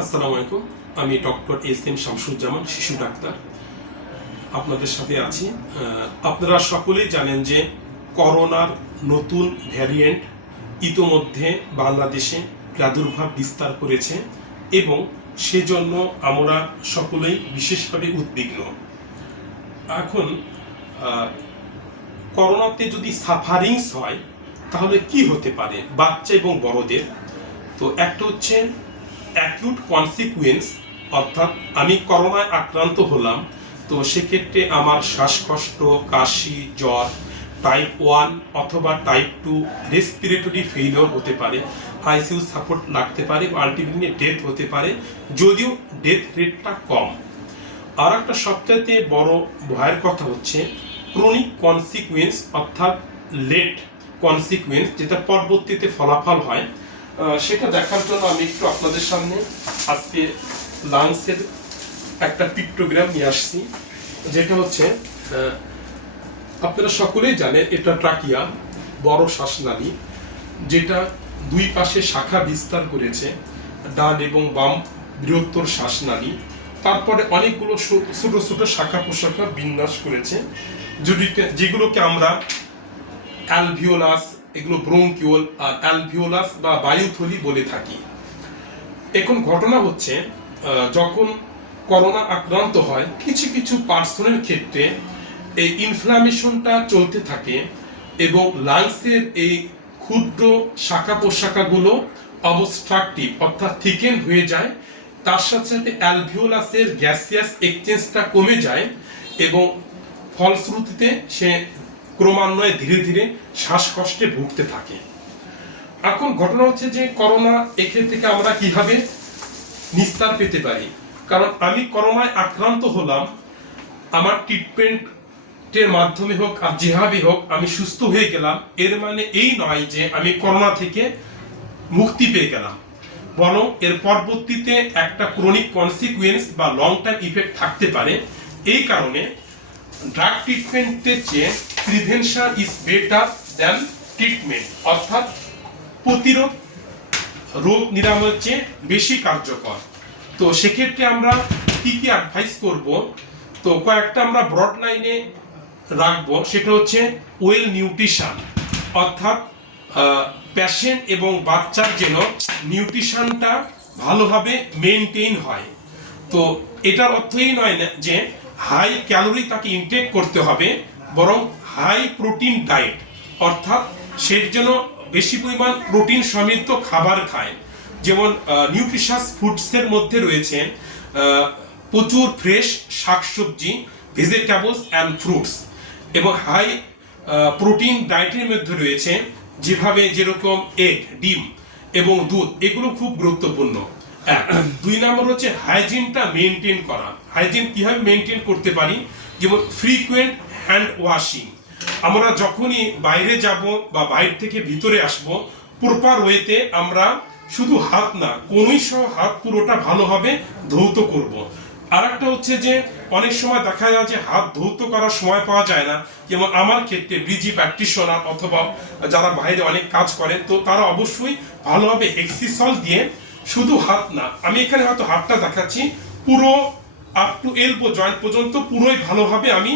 আসসালামু আলাইকুম। আমি ডক্টর এস এম শামসুজ্জামান, শিশু ডাক্তার। আপনাদের সাথে আছি। আপনারা সকলেই জানেন যে করোনার নতুন ভ্যারিয়েন্ট ইতোমধ্যে বাংলাদেশে প্রাদুর্ভাব বিস্তার করেছে এবং সেজন্য আমরা সকলেই বিশেষভাবে উদ্বিগ্ন। এখন করোনাতে যদি সাফারিংস হয়, তাহলে কি হতে পারে? বাচ্চা এবং বড়দের। তো একটা হচ্ছে অ্যাকিউট কনসিকুয়েন্স অর্থাৎ আমি করোনায় আক্রান্ত হলাম, তো সেক্ষেত্রে আমার শ্বাসকষ্ট, কাশি, জ্বর টাইপ ওয়ান অথবা টাইপ টু রেসপিরেটরি ফেইলিওর হতে পারে আইসিইউ সাপোর্ট লাগতে পারে আলটিমেটলি ডেথ হতে পারে, যদিও ডেথ রেটটা কম। আর একটা সবচাইতে বড় ভয়ের কথা হচ্ছে ক্রনিক কনসিকুয়েন্স অর্থাৎ লেট কনসিকুয়েন্স যেটা পরবর্তীতে ফলাফল হয় সেটা দেখার জন্য আমি একটু আপনাদের সামনে আজকে লাংসের একটা পিক্টোগ্রাম নিয়ে আসছি, যেটা হচ্ছে আপনারা সকলেই জানেন এটা ট্রাকিয়া, বড় শ্বাসনালী, যেটা দুই পাশে শাখা বিস্তার করেছে, ডান এবং বাম বৃহত্তর শ্বাসনালী। তারপরে অনেকগুলো ছোট ছোট শাখা প্রশাখা বিন্যাস করেছে, যেগুলোকে আমরা অ্যালভিওলাস এগুলো ব্রোঙ্কিওল অ্যালভিওলাস বা বায়ুথলি বলে থাকি। এখন ঘটনা হচ্ছে যখন করোনা আক্রান্ত হয়, কিছু কিছু পার্সনের ক্ষেত্রে এই ইনফ্লামেশনটা চলতে থাকে এবং লাংসের এই ক্ষুদ্র শাখা প্রশাখাগুলো অবস্ট্রাকটিভ অর্থাৎ থিকেন হয়ে যায়, তার সাথে সাথে অ্যালভিওলাসের গ্যাসিয়াস এক্সচেঞ্জটা কমে যায় এবং ফলশ্রুতিতে সে ক্রমান্বয়ে ধীরে ধীরে শ্বাসকষ্টে ভুগতে থাকে। এখন ঘটনা হচ্ছে যে করোনা এক্ষেত্রে থেকে আমরা কীভাবে নিস্তার পেতে পারি? কারণ আমি করোনায় আক্রান্ত হলাম, আমার ট্রিটমেন্টের মাধ্যমে হোক আর যেভাবে হোক আমি সুস্থ হয়ে গেলাম। এর মানে এই নয় যে আমি করোনা থেকে মুক্তি পেয়ে গেলাম। বরং এর পরবর্তীতে একটা ক্রনিক কনসিকুয়েন্স বা লং টাইম ইফেক্ট থাকতে পারে। এই কারণে ড্রাগ ট্রিটমেন্টের চেয়ে prevention is better than treatment অর্থাৎ প্রতিরোধ, রোগ নিরাময়ের চেয়ে বেশি কার্যকর। তো সেক্ষেত্রে আমরা কি কি অ্যাডভাইস করব? তো কয়েকটা আমরা ব্রড লাইনে রাখব। সেটা হচ্ছে ওয়েল নিউট্রিশন অর্থাৎ প্যাশেন্ট এবং বাচ্চার যেন নিউট্রিশনটা ভালোভাবে মেনটেন হয়। তো এটার অর্থ এই নয় না যে হাই ক্যালোরি তাকে ইনটেক করতে হবে বরং হাই প্রোটিন ডায়েট অর্থাৎ সে যেন বেশি পরিমাণ প্রোটিন সমৃদ্ধ খাবার খায়। যেমন নিউট্রিশাস ফুডসের মধ্যে রয়েছে প্রচুর ফ্রেশ শাকসবজি ভেজিটেবলস অ্যান্ড ফ্রুটস এবং হাই প্রোটিন ডায়েটের মধ্যে রয়েছে, যেভাবে যেরকম এগ ডিম এবং দুধ, এগুলো খুব গুরুত্বপূর্ণ। দুই নম্বর হচ্ছে হাইজিনটা মেনটেন করা। হাইজিন কীভাবে মেনটেন করতে পারি? যেমন ফ্রিকুয়েন্ট হ্যান্ড ওয়াশিং আমরা যখনই বাইরে যাব বা বাইরে থেকে ভিতরে আসব প্রপার ওয়েতে আমরা শুধু হাত না, কোনোই সহ হাত পুরোটা ভালোভাবে ধৌত করব। আর একটা হচ্ছে যে, অনেক সময় দেখা যায় যে হাত ধৌত করার সময় পাওয়া যায় না যেমন আমার ক্ষেত্রে ব্রিজি প্র্যাকটিশনার অথবা যারা বাইরে অনেক কাজ করেন তো তারা অবশ্যই ভালোভাবে এক্সিসল দিয়ে শুধু হাত না, আমি এখানে হয়তো হাতটা দেখাচ্ছি, পুরো আপ টু এলবো জয়েন্ট পর্যন্ত পুরোই ভালোভাবে আমি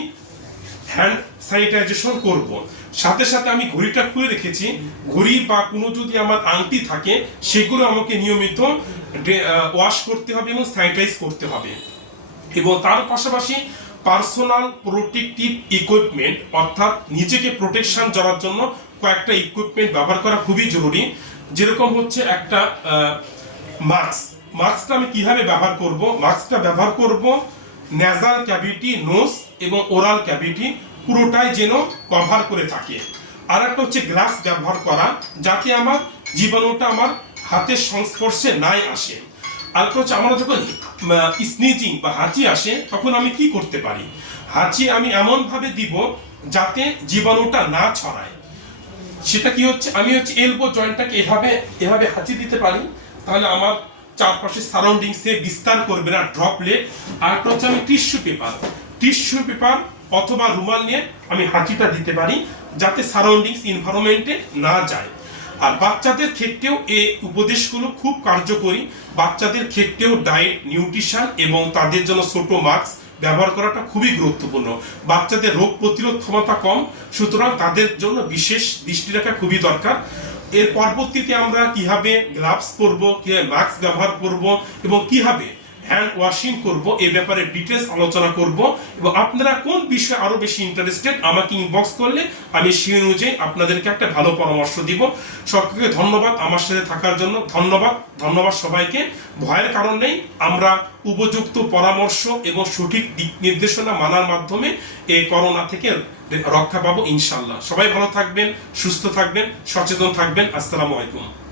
হ্যান্ড স্যানিটাইজেশন করব। সাথে সাথে আমি ঘড়িটা খুলে রেখেছি। ঘড়ি বা কোনো যদি আমার আংটি থাকে, সেগুলো আমাকে নিয়মিত ওয়াশ করতে হবে এবং স্যানিটাইজ করতে হবে। এবং তার পাশাপাশি পার্সোনাল প্রোটেকটিভ ইকুইপমেন্ট অর্থাৎ নিজেকে প্রোটেকশন দেওয়ার জন্য কয়েকটা ইকুইপমেন্ট ব্যবহার করা খুবই জরুরি। যেরকম হচ্ছে একটা মাস্ক মাস্কটা আমি কীভাবে ব্যবহার করব? মাস্কটা ব্যবহার করব ন্যাজাল ক্যাভিটি নোজ এবং ওরাল ক্যাভিটি পুরোটাই যেন কভার করে থাকে। আর একটা হচ্ছে গ্লাস ব্যবহার করা, যাতে আমার জীবাণুটা আমার হাতের সংস্পর্শে নাই আসে। আর হচ্ছে আমরা যখন স্নিচিং বা হাঁচি আসে, তখন আমি কি করতে পারি? হাঁচি আমি এমনভাবে দিব যাতে জীবাণুটা না ছড়ায়। সেটা কি হচ্ছে? আমি হচ্ছে এলবো জয়েন্টটাকে এভাবে এভাবে হাঁচি দিতে পারি, তাহলে আমার চারপাশে সারাউন্ডিংসে বিস্তার করবে না ড্রপলেট আর একটা হচ্ছে আমি টিস্যু পেপার টিস্যু পেপার অথবা রুমাল নিয়ে আমি হাঁচিটা দিতে পারি যাতে সারাউন্ডিংস ইনভারনমেন্টে না যায়। আর বাচ্চাদের ক্ষেত্রেও এই উপদেশগুলো খুব কার্যকরী। বাচ্চাদের ক্ষেত্রেও ডায়েট নিউট্রিশন এবং তাদের জন্য ছোট মাস্ক ব্যবহার করাটা খুবই গুরুত্বপূর্ণ। বাচ্চাদের রোগ প্রতিরোধ ক্ষমতা কম, সুতরাং তাদের জন্য বিশেষ দৃষ্টি রাখা খুবই দরকার। এর পরবর্তীতে আমরা কীভাবে গ্লাভস পরব, কীভাবে মাস্ক ব্যবহার করব এবং কীভাবে হ্যান্ড ওয়াশিং করব এই ব্যাপারে ডিটেলস আলোচনা করব এবং আপনারা কোন বিষয়ে আরও বেশি ইন্টারেস্টেড আমাকে ইনবক্স করলে আমি সেই অনুযায়ী আপনাদেরকে একটা ভালো পরামর্শ দিব। সকলকে ধন্যবাদ আমার সাথে থাকার জন্য, ধন্যবাদ ধন্যবাদ সবাইকে। ভয়ের কারণ নেই, আমরা উপযুক্ত পরামর্শ এবং সঠিক দিক নির্দেশনা মানার মাধ্যমে এই করোনা থেকে রক্ষা পাবো ইনশাল্লাহ সবাই ভালো থাকবেন, সুস্থ থাকবেন, সচেতন থাকবেন। আসসালামু আলাইকুম।